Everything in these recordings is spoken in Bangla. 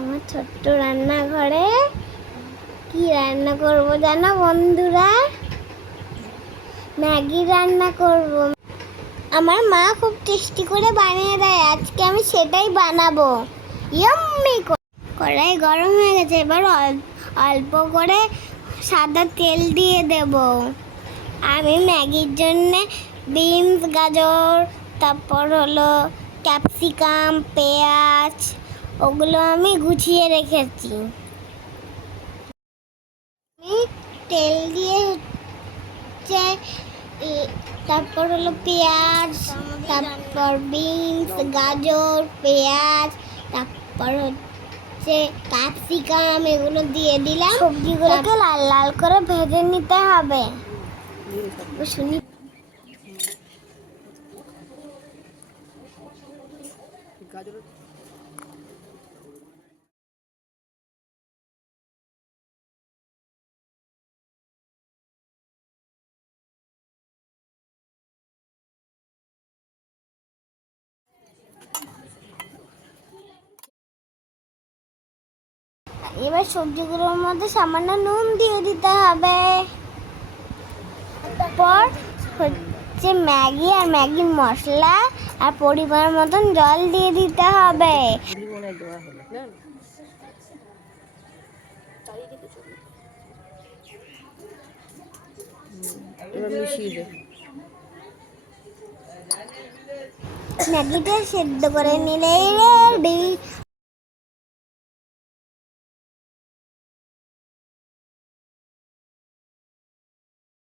আমার ছোট্ট রান্নাঘরে কি রান্না করব জানো বন্ধুরা? ম্যাগি রান্না করব। আমার মা খুব টেস্টি করে বানিয়ে দেয়, আজকে আমি সেটাই বানাবো। ইয়াম্মি! কড়াই গরম হয়ে গেছে, এবার অল্প করে সাদা তেল দিয়ে দেব। আমি ম্যাগির জন্য বিনস, গাজর, তারপর হলো ক্যাপসিকাম, পেঁয়াজ, ওগুলো আমি গুছিয়ে রেখেছি। আমি তেল দিয়ে তারপর হলো পেঁয়াজ, তারপর বিনস, গাজর, পেঁয়াজ, তারপর হচ্ছে ক্যাপসিকাম, এগুলো দিয়ে দিলাম। সবজিগুলোকে লাল লাল করে ভেজে নিতে হবে। শুনি এবার সবজিগুলোর মধ্যে সামান্য নুন দিয়ে দিতে হবে। তারপর হচ্ছে ম্যাগি আর ম্যাগির মশলা আর পরিমাণ মতন জল দিয়ে দিতে হবে। ম্যাগিটা সেদ্ধ করে নিলেই রেডি।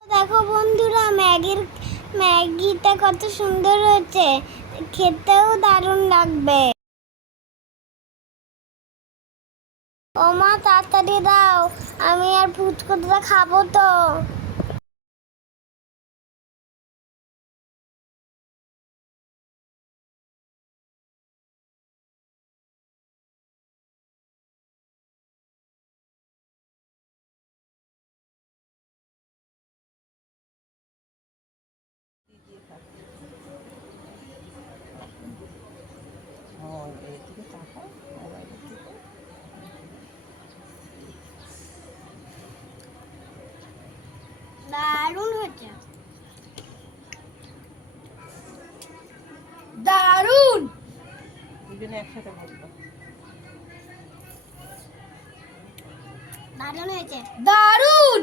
দেখো বন্ধুরা, ম্যাগিটা কত সুন্দর হয়েছে, খেতেও দারুণ লাগবে। ও মা, তাড়াতাড়ি দাও, আমি আর ফুচকাটা খাবো তো। দারুণ হয়েছে, দারুণ। একসাথে বলবো দারুণ হয়েছে, দারুণ।